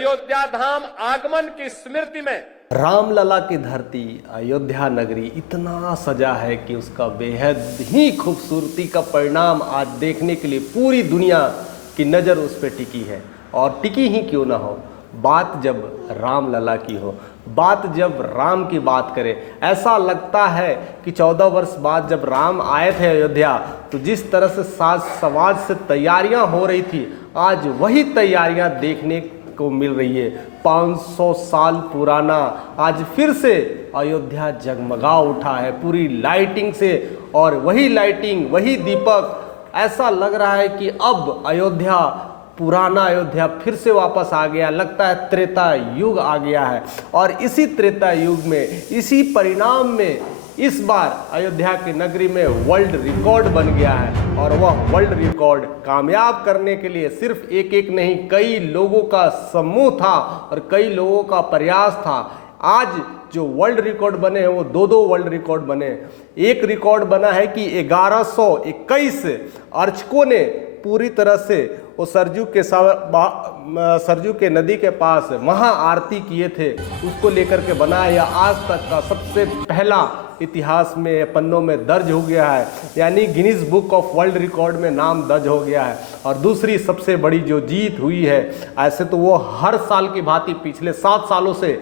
अयोध्या धाम आगमन की स्मृति में रामलला की धरती अयोध्या नगरी इतना सजा है कि उसका बेहद ही खूबसूरती का परिणाम आज देखने के लिए पूरी दुनिया की नज़र उस पर टिकी है। और टिकी ही क्यों ना हो, बात जब रामलला की हो, बात जब राम की बात करें, ऐसा लगता है कि 14 वर्ष बाद जब राम आए थे अयोध्या, तो जिस तरह से साज समाज से तैयारियां हो रही थी, आज वही तैयारियां देखने को मिल रही है। 500 साल पुराना आज फिर से अयोध्या जगमगा उठा है पूरी लाइटिंग से, और वही लाइटिंग, वही दीपक, ऐसा लग रहा है कि अब अयोध्या, पुराना अयोध्या फिर से वापस आ गया। लगता है त्रेता युग आ गया है, और इसी त्रेता युग में, इसी परिणाम में इस बार अयोध्या की नगरी में वर्ल्ड रिकॉर्ड बन गया है। और वह वर्ल्ड रिकॉर्ड कामयाब करने के लिए सिर्फ एक एक नहीं, कई लोगों का समूह था और कई लोगों का प्रयास था। आज जो वर्ल्ड रिकॉर्ड बने हैं वो दो वर्ल्ड रिकॉर्ड बने। एक रिकॉर्ड बना है कि 1121 अर्चकों ने पूरी तरह से वो सरजू के नदी के पास महाआरती किए थे, उसको लेकर के बनाया। यह आज तक का सबसे पहला इतिहास में पन्नों में दर्ज हो गया है, यानी Guinness book of world record में नाम दर्ज हो गया है। और दूसरी सबसे बड़ी जो जीत हुई है, ऐसे तो वो हर साल की भांति पिछले 7 सालों से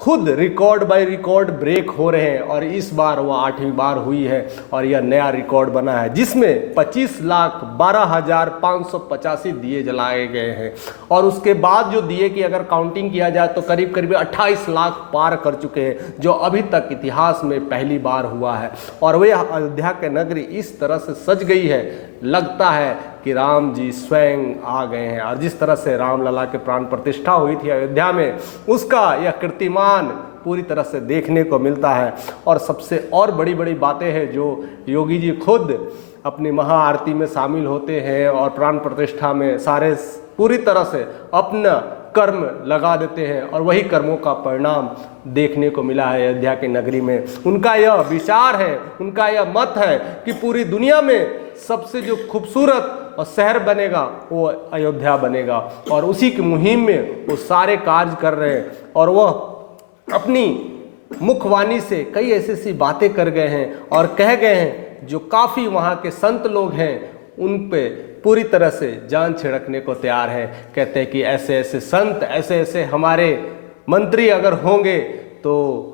खुद रिकॉर्ड बाय रिकॉर्ड ब्रेक हो रहे हैं, और इस बार वो 8वीं बार हुई है और यह नया रिकॉर्ड बना है, जिसमें 25,12,585 दिए जलाए गए हैं। और उसके बाद जो दिए की अगर काउंटिंग किया जाए तो करीब करीब 28 लाख पार कर चुके हैं, जो अभी तक इतिहास में पहली बार हुआ है। और वह अयोध्या के नगरी इस तरह से सज गई है, लगता है कि राम जी स्वयं आ गए हैं। और जिस तरह से रामलला के प्राण प्रतिष्ठा हुई थी अयोध्या में, उसका यह कीर्तिमान पूरी तरह से देखने को मिलता है। और सबसे और बड़ी बड़ी बातें हैं जो योगी जी खुद अपनी महाआरती में शामिल होते हैं और प्राण प्रतिष्ठा में सारे पूरी तरह से अपना कर्म लगा देते हैं, और वही कर्मों का परिणाम देखने को मिला है अयोध्या की नगरी में। उनका यह विचार है, उनका यह मत है कि पूरी दुनिया में सबसे जो खूबसूरत और शहर बनेगा वो अयोध्या बनेगा, और उसी की मुहिम में वो सारे कार्य कर रहे हैं। और वह अपनी मुखवाणी से कई ऐसी बातें कर गए हैं और कह गए हैं जो काफ़ी वहाँ के संत लोग हैं उन पे पूरी तरह से जान छिड़कने को तैयार है। कहते हैं कि ऐसे ऐसे संत, ऐसे ऐसे हमारे मंत्री अगर होंगे तो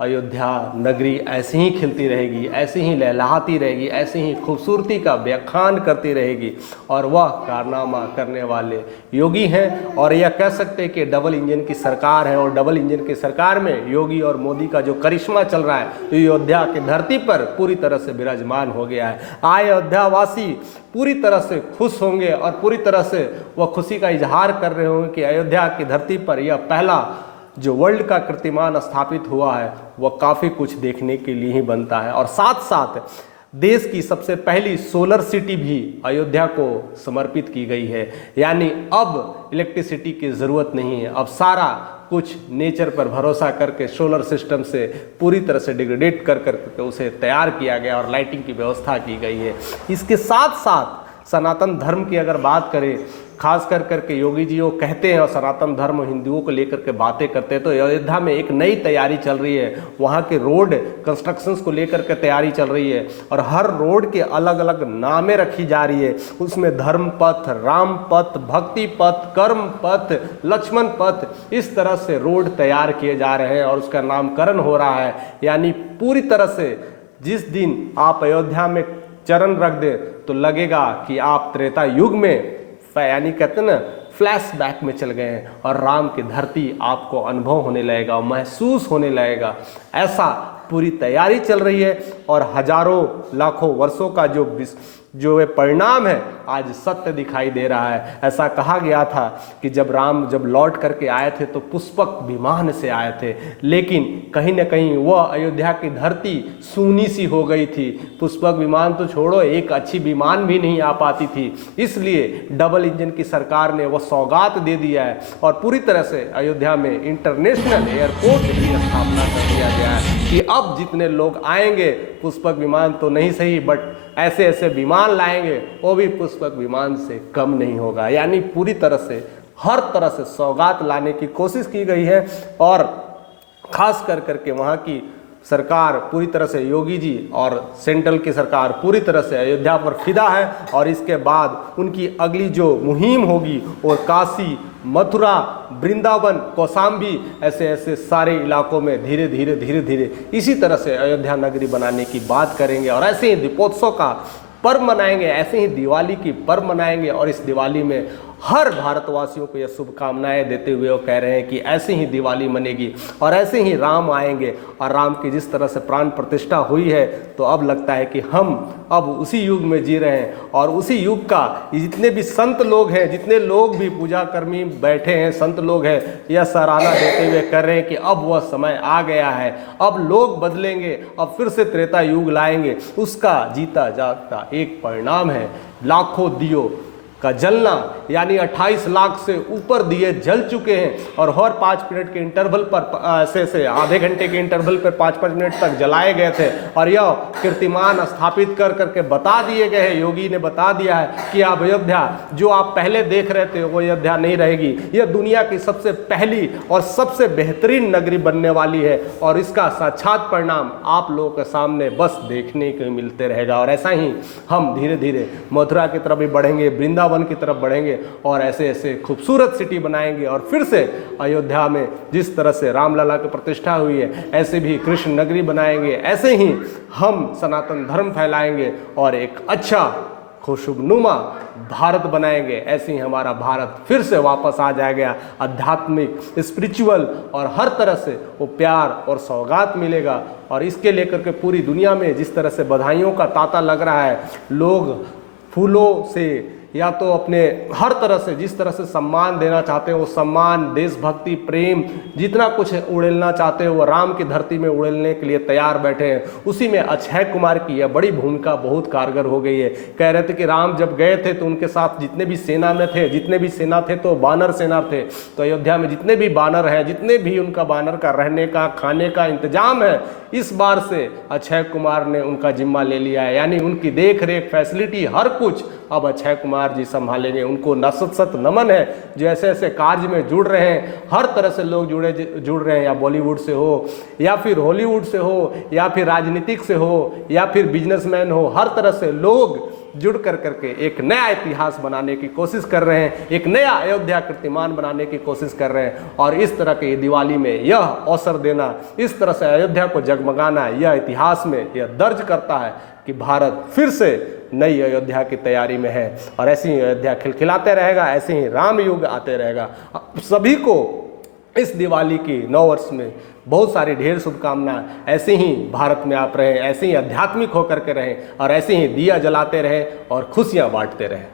अयोध्या नगरी ऐसे ही खिलती रहेगी, ऐसे ही लहलहाती रहेगी, ऐसे ही खूबसूरती का व्याख्यान करती रहेगी। और वह कारनामा करने वाले योगी हैं, और यह कह सकते हैं कि डबल इंजन की सरकार है। और डबल इंजन की सरकार में योगी और मोदी का जो करिश्मा चल रहा है, तो अयोध्या की धरती पर पूरी तरह से विराजमान हो गया है। आए अयोध्यावासी पूरी तरह से खुश होंगे और पूरी तरह से वह खुशी का इजहार कर रहे होंगे कि अयोध्या की धरती पर यह पहला जो वर्ल्ड का कीर्तिमान स्थापित हुआ है, वह काफ़ी कुछ देखने के लिए ही बनता है। और साथ साथ देश की सबसे पहली सोलर सिटी भी अयोध्या को समर्पित की गई है, यानी अब इलेक्ट्रिसिटी की ज़रूरत नहीं है। अब सारा कुछ नेचर पर भरोसा करके सोलर सिस्टम से पूरी तरह से डिग्रेडेट कर करके उसे तैयार किया गया और लाइटिंग की व्यवस्था की गई है। इसके साथ साथ सनातन धर्म की अगर बात करें, खास कर करके योगी जी वो कहते हैं और सनातन धर्म हिंदुओं को लेकर के बातें करते हैं, तो अयोध्या में एक नई तैयारी चल रही है। वहाँ के रोड कंस्ट्रक्शंस को लेकर के तैयारी चल रही है, और हर रोड के अलग अलग नामें रखी जा रही है। उसमें धर्म पथ, राम पथ, भक्ति पथ, कर्म पथ, लक्ष्मण पथ, इस तरह से रोड तैयार किए जा रहे हैं और उसका नामकरण हो रहा है। यानी पूरी तरह से जिस दिन आप अयोध्या में चरण रख दे तो लगेगा कि आप त्रेता युग में, यानी कहते हैं ना, फ्लैशबैक में चल गए हैं, और राम की धरती आपको अनुभव होने लगेगा, महसूस होने लगेगा। ऐसा पूरी तैयारी चल रही है, और हजारों लाखों वर्षों का जो परिणाम है आज सत्य दिखाई दे रहा है। ऐसा कहा गया था कि जब राम लौट करके आए थे तो पुष्पक विमान से आए थे, लेकिन कहीं ना कहीं वह अयोध्या की धरती सूनी सी हो गई थी। पुष्पक विमान तो छोड़ो, एक अच्छी विमान भी नहीं आ पाती थी। इसलिए डबल इंजन की सरकार ने वह सौगात दे दिया है, और पूरी तरह से अयोध्या में इंटरनेशनल एयरपोर्ट की स्थापना कर दिया गया है कि अब जितने लोग आएंगे, पुष्पक विमान तो नहीं सही बट ऐसे ऐसे विमान लाएंगे, वो भी पुष्पक विमान से कम नहीं होगा। यानी पूरी तरह से हर तरह से सौगात लाने की कोशिश की गई है। और खास कर करके वहाँ की सरकार पूरी तरह से, योगी जी और सेंट्रल की सरकार पूरी तरह से अयोध्या पर फिदा है। और इसके बाद उनकी अगली जो मुहिम होगी और काशी, मथुरा, वृंदावन, कौशाम्बी, ऐसे ऐसे सारे इलाकों में धीरे धीरे इसी तरह से अयोध्या नगरी बनाने की बात करेंगे। और ऐसे ही दीपोत्सव का पर्व मनाएंगे, ऐसे ही दिवाली की पर्व मनाएंगे। और इस दिवाली में हर भारतवासियों को यह शुभकामनाएं देते हुए वो कह रहे हैं कि ऐसे ही दिवाली मनेगी और ऐसे ही राम आएंगे। और राम की जिस तरह से प्राण प्रतिष्ठा हुई है, तो अब लगता है कि हम अब उसी युग में जी रहे हैं। और उसी युग का जितने भी संत लोग हैं, जितने लोग भी पूजा कर्मी बैठे हैं, संत लोग हैं, यह सराहना देते हुए कर रहे हैं कि अब वह समय आ गया है, अब लोग बदलेंगे, अब फिर से त्रेता युग लाएंगे। उसका जीता जागता एक परिणाम है लाखों दियों का जलना, यानी 28 लाख से ऊपर दिए जल चुके हैं। और हर 5 मिनट के इंटरवल पर ऐसे आधे घंटे के इंटरवल पर 5-5 मिनट तक जलाए गए थे। और यह कीर्तिमान स्थापित कर करके बता दिए गए हैं, योगी ने बता दिया है कि अब अयोध्या जो आप पहले देख रहे थे वो अयोध्या नहीं रहेगी, यह दुनिया की सबसे पहली और सबसे बेहतरीन नगरी बनने वाली है। और इसका साक्षात परिणाम आप लोगों के सामने बस देखने को मिलते रहेगा। और ऐसा ही हम धीरे धीरे मथुरा की तरफ भी बढ़ेंगे, वृंदावन की तरफ बढ़ेंगे और ऐसे ऐसे खूबसूरत सिटी बनाएंगे। और फिर से अयोध्या में जिस तरह से रामलला की प्रतिष्ठा हुई है, ऐसे भी कृष्ण नगरी बनाएंगे। ऐसे ही हम सनातन धर्म फैलाएंगे और एक अच्छा खुशनुमा भारत बनाएंगे। ऐसे ही हमारा भारत फिर से वापस आ जाएगा, आध्यात्मिक, स्पिरिचुअल और हर तरह से वो प्यार और सौगात मिलेगा। और इसके लेकर के पूरी दुनिया में जिस तरह से बधाइयों का तांता लग रहा है, लोग फूलों से या तो अपने हर तरह से जिस तरह से सम्मान देना चाहते हैं, वो सम्मान, देशभक्ति, प्रेम, जितना कुछ उड़ेलना चाहते हैं वो राम की धरती में उड़ेलने के लिए तैयार बैठे हैं। उसी में अक्षय कुमार की यह बड़ी भूमिका बहुत कारगर हो गई है। कह रहे थे कि राम जब गए थे तो उनके साथ जितने भी सेना में थे, जितने भी सेना थे तो बानर सेना थे। तो अयोध्या में जितने भी बानर हैं, जितने भी उनका बानर का रहने का, खाने का इंतजाम है, इस बार से अक्षय कुमार ने उनका जिम्मा ले लिया है। यानी उनकी देख रेख, फैसिलिटी, हर कुछ अब अक्षय कुमार जी संभालेंगे। उनको नसत नमन है जो ऐसे ऐसे कार्य में जुड़ रहे हैं। हर तरह से लोग जुड़ रहे हैं, या बॉलीवुड से हो, या फिर हॉलीवुड से हो, या फिर राजनीतिक से हो, या फिर बिजनेसमैन हो, हर तरह से लोग जुड़ कर करके एक नया इतिहास बनाने की कोशिश कर रहे हैं, एक नया अयोध्या कीर्तिमान बनाने की कोशिश कर रहे हैं। और इस तरह के दिवाली में यह अवसर देना, इस तरह से अयोध्या को जगमगाना, यह इतिहास में यह दर्ज करता है कि भारत फिर से नई अयोध्या की तैयारी में है। और ऐसे ही अयोध्या खिलखिलाते रहेगा, ऐसे ही राम युग आते रहेगा। सभी को इस दिवाली की नव वर्ष में बहुत सारी ढेर शुभकामनाएं। ऐसे ही भारत में आप रहें, ऐसे ही आध्यात्मिक होकर के रहें और ऐसे ही दिया जलाते रहें और खुशियां बांटते रहें।